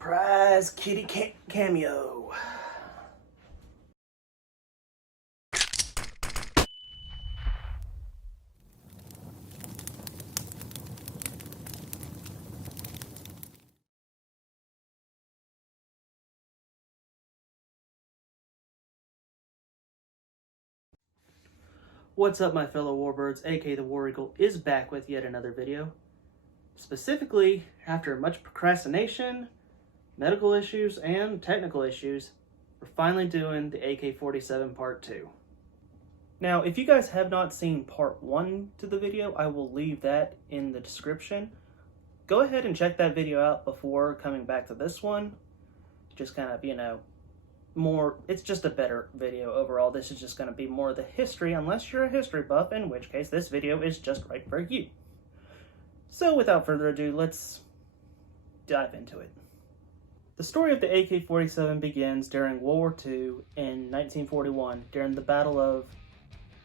Surprise kitty cameo. What's up, my fellow warbirds? AK the War Eagle is back with yet another video. Specifically, after much procrastination, medical issues, and technical issues, we're finally doing the AK-47 Part 2. Now, if you guys have not seen Part 1 to the video, I will leave that in the description. Go ahead and check that video out before coming back to this one. Just kind of, it's just a better video overall. This is just going to be more of the history, unless you're a history buff, in which case this video is just right for you. So without further ado, let's dive into it. The story of the AK-47 begins during World War II in 1941, during the Battle of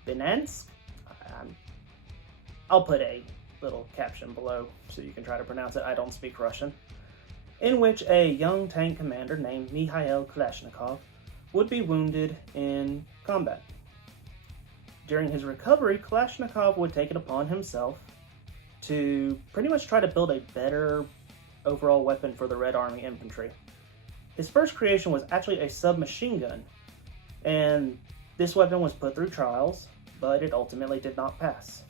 Benansk. I'll put a little caption below so you can try to pronounce it. I don't speak Russian. In which a young tank commander named Mikhail Kalashnikov would be wounded in combat. During his recovery, Kalashnikov would take it upon himself to pretty much try to build a better overall weapon for the Red Army infantry. His first creation was actually a submachine gun, and this weapon was put through trials, but it ultimately did not pass.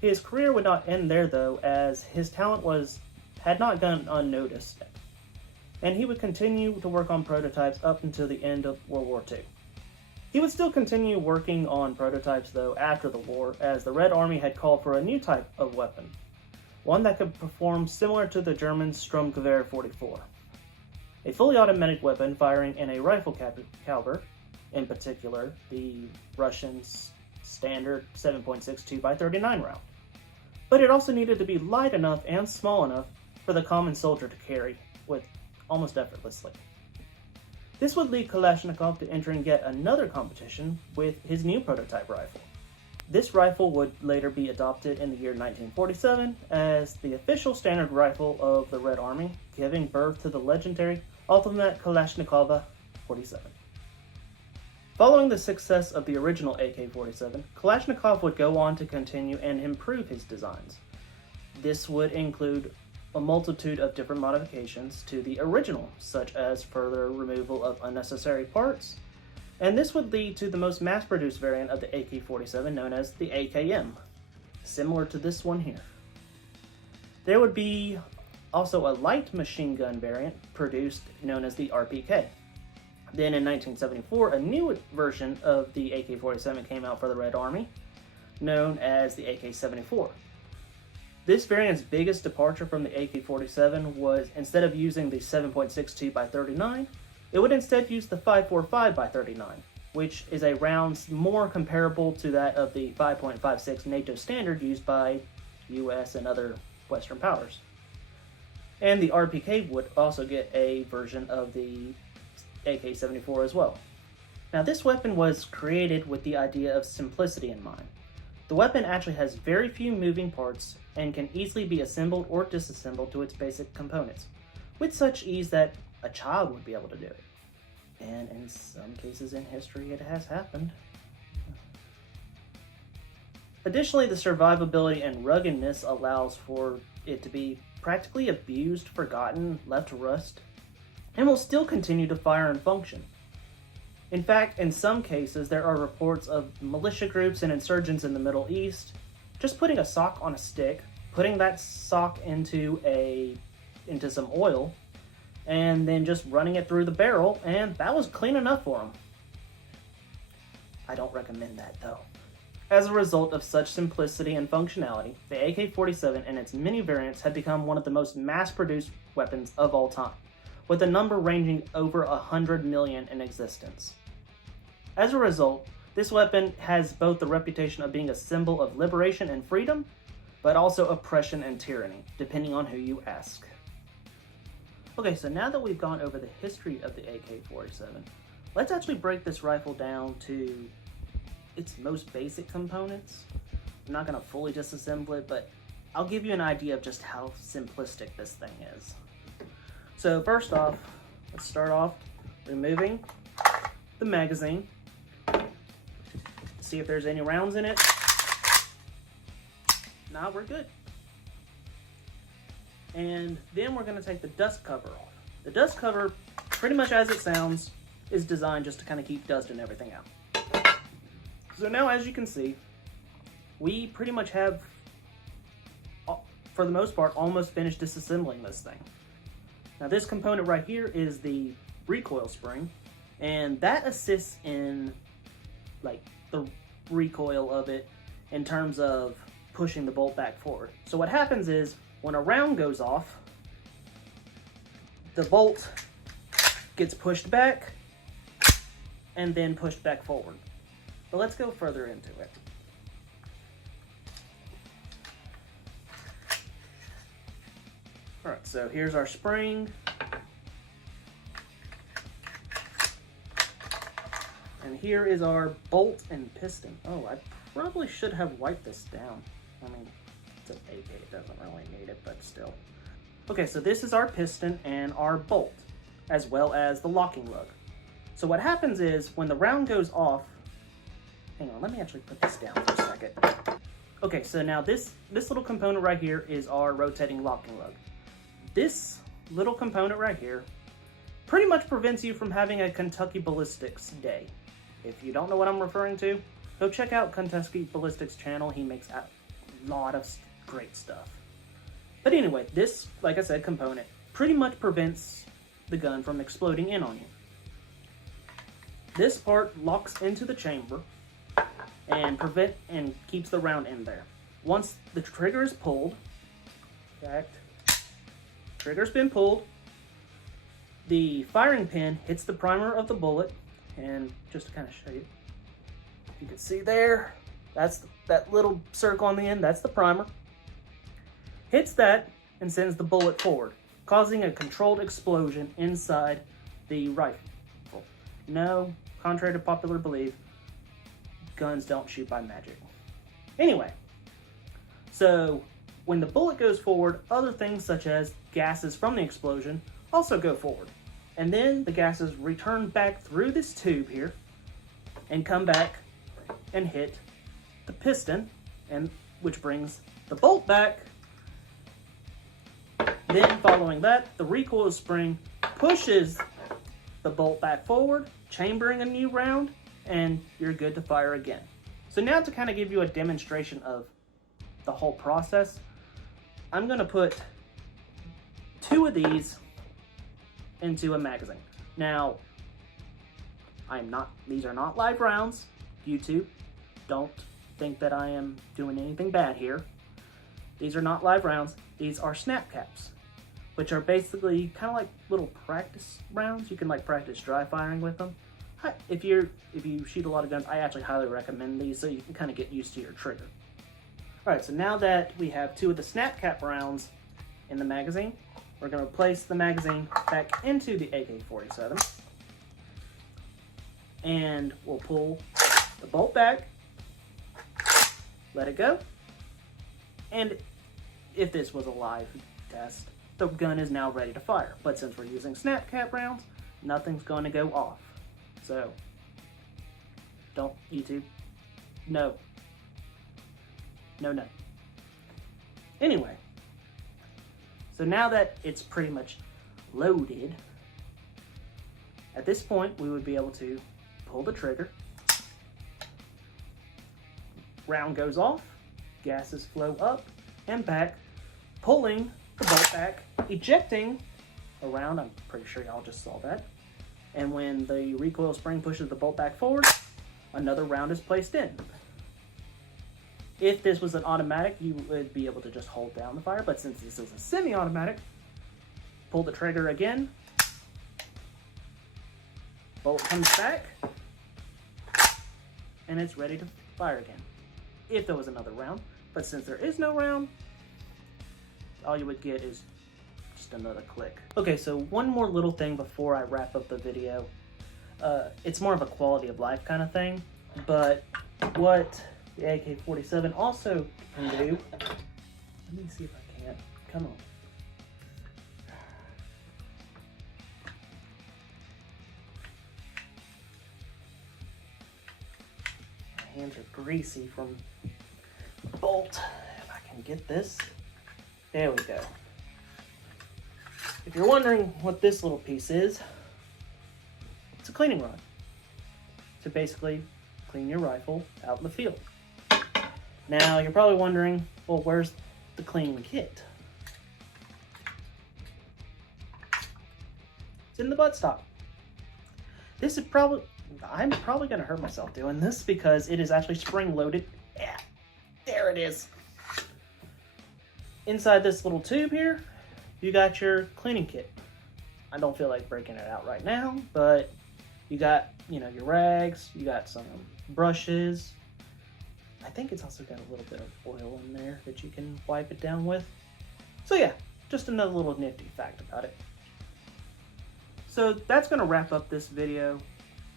His career would not end there though, as his talent had not gone unnoticed, and he would continue to work on prototypes up until the end of World War II. He would still continue working on prototypes though after the war, as the Red Army had called for a new type of weapon, one that could perform similar to the German Sturmgewehr 44, a fully automatic weapon firing in a rifle caliber, in particular the Russians' standard 7.62 by 39 round. But it also needed to be light enough and small enough for the common soldier to carry with almost effortlessly. This would lead Kalashnikov to entering yet another competition with his new prototype rifle. This rifle would later be adopted in the year 1947 as the official standard rifle of the Red Army, giving birth to the legendary Automat Kalashnikova 47. Following the success of the original AK-47, Kalashnikov would go on to continue and improve his designs. This would include a multitude of different modifications to the original, such as further removal of unnecessary parts, and this would lead to the most mass-produced variant of the AK-47 known as the AKM, similar to this one here. There would be also a light machine gun variant produced known as the RPK. Then in 1974, a new version of the AK-47 came out for the Red Army, known as the AK-74. This variant's biggest departure from the AK-47 was, instead of using the 7.62 by 39, it would instead use the 5.45 by 39, which is a round more comparable to that of the 5.56 NATO standard used by US and other Western powers. And the RPK would also get a version of the AK-74 as well. Now, this weapon was created with the idea of simplicity in mind. The weapon actually has very few moving parts and can easily be assembled or disassembled to its basic components, with such ease that a child would be able to do it. And in some cases in history, it has happened. Additionally, the survivability and ruggedness allows for it to be practically abused, forgotten, left to rust, and will still continue to fire and function. In fact, in some cases, there are reports of militia groups and insurgents in the Middle East just putting a sock on a stick, putting that sock into some oil, and then just running it through the barrel, and that was clean enough for them. I don't recommend that though. As a result of such simplicity and functionality, the AK-47 and its many variants have become one of the most mass-produced weapons of all time, with a number ranging over 100 million in existence. As a result, this weapon has both the reputation of being a symbol of liberation and freedom, but also oppression and tyranny, depending on who you ask. Okay, so now that we've gone over the history of the AK-47, let's actually break this rifle down to its most basic components. I'm not going to fully disassemble it, but I'll give you an idea of just how simplistic this thing is. So first off, let's start off removing the magazine. See if there's any rounds in it. Nah, we're good. And then we're gonna take the dust cover off. The dust cover, pretty much as it sounds, is designed just to kind of keep dust and everything out. So now, as you can see, we pretty much have, for the most part, almost finished disassembling this thing. Now this component right here is the recoil spring, and that assists in like the recoil of it in terms of pushing the bolt back forward. So what happens is when a round goes off, the bolt gets pushed back and then pushed back forward. But let's go further into it. All right, so here's our spring. And here is our bolt and piston. Oh, I probably should have wiped this down. I mean, it's an AK, it doesn't really need it, but still. Okay, so this is our piston and our bolt, as well as the locking lug. So what happens is, when the round goes off, hang on, let me actually put this down for a second. Okay, so now this little component right here is our rotating locking lug. This little component right here pretty much prevents you from having a Kentucky Ballistics day. If you don't know what I'm referring to, go check out Kentucky Ballistics channel. He makes a lot of great stuff. But anyway, this, like I said, component pretty much prevents the gun from exploding in on you. This part locks into the chamber and keeps the round in there. Once the trigger is pulled, trigger's been pulled, the firing pin hits the primer of the bullet, and just to kind of show you, you can see there, that's that little circle on the end, that's the primer. Hits that and sends the bullet forward, causing a controlled explosion inside the rifle. No, contrary to popular belief, guns don't shoot by magic. Anyway, so when the bullet goes forward, other things such as gases from the explosion also go forward. And then the gases return back through this tube here and come back and hit the piston, and which brings the bolt back. Then following that, the recoil spring pushes the bolt back forward, chambering a new round, and you're good to fire again. So now, to kind of give you a demonstration of the whole process, I'm going to put 2 of these into a magazine. Now, these are not live rounds. YouTube, don't think that I am doing anything bad here. These are not live rounds. These are snap caps, which are basically kind of like little practice rounds. You can like practice dry firing with them. If you shoot a lot of guns, I actually highly recommend these so you can kind of get used to your trigger. All right, so now that we have 2 of the snap cap rounds in the magazine, we're going to place the magazine back into the AK-47, and we'll pull the bolt back, let it go, and if this was a live test, the gun is now ready to fire. But since we're using snap cap rounds, nothing's going to go off. So, don't, YouTube, no. Anyway, so now that it's pretty much loaded, at this point we would be able to pull the trigger, round goes off, gases flow up and back, pulling the bolt back, ejecting a round. I'm pretty sure y'all just saw that. And when the recoil spring pushes the bolt back forward, another round is placed in. If this was an automatic, you would be able to just hold down the fire, but since this is a semi-automatic, pull the trigger again, bolt comes back, and it's ready to fire again. If there was another round, but since there is no round, all you would get is just another click. Okay, so one more little thing before I wrap up the video. It's more of a quality of life kind of thing, but what the AK-47 also can do, let me see if I can, come on. hands are greasy from the bolt. If I can get this. There we go. If you're wondering what this little piece is, it's a cleaning rod to basically clean your rifle out in the field. Now, you're probably wondering, well, where's the cleaning kit? It's in the buttstock. This is probably, I'm probably going to hurt myself doing this because it is actually spring-loaded. Yeah, there it is. Inside this little tube here, you got your cleaning kit. I don't feel like breaking it out right now, but you got, your rags, you got some brushes. I think it's also got a little bit of oil in there that you can wipe it down with. So yeah, just another little nifty fact about it. So that's going to wrap up this video.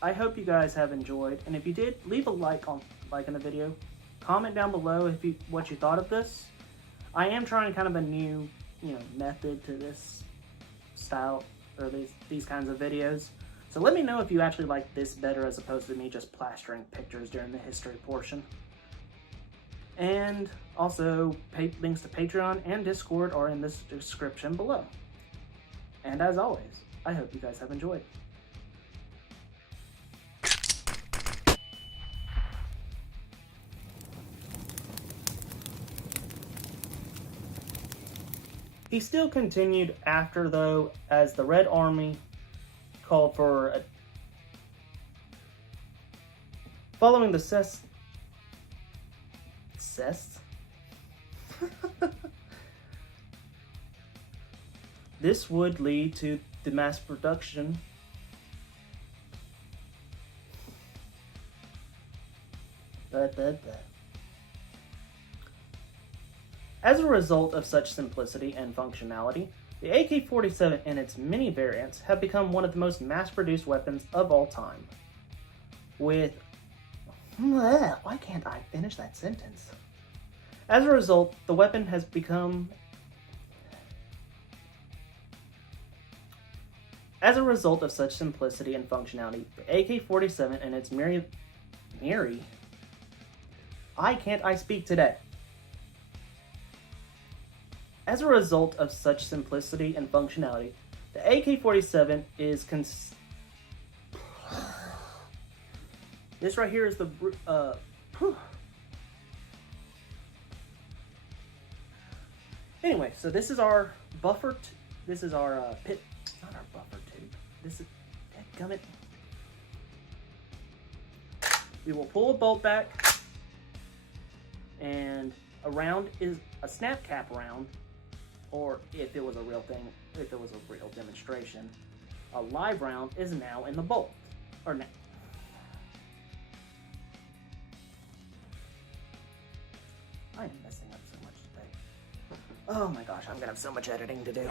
I hope you guys have enjoyed, and if you did, leave a like on liking the video. Comment down below what you thought of this. I am trying kind of a new, method to this style or these kinds of videos. So let me know if you actually like this better as opposed to me just plastering pictures during the history portion. And also, links to Patreon and Discord are in this description below. And as always, I hope you guys have enjoyed. He still continued after, though, as the Red Army called for a... Following the This would lead to the mass production As a result of such simplicity and functionality, the AK-47 and its many variants have become one of the most mass-produced weapons of all time. Why can't I finish that sentence? As a result, the weapon has become... As a result of such simplicity and functionality, the AK-47 and its Why can't I speak today? As a result of such simplicity and functionality, the AK-47 is This right here is the Anyway, so this is our buffer. This is our pit. Not our buffer tube. This is. Dadgummit. We will pull a bolt back, and a round is a snap cap round, or if it was a real thing, if it was a real demonstration, a live round is now in the bolt. Or now. I am messing up so much today. Oh my gosh, I'm gonna have so much editing to do.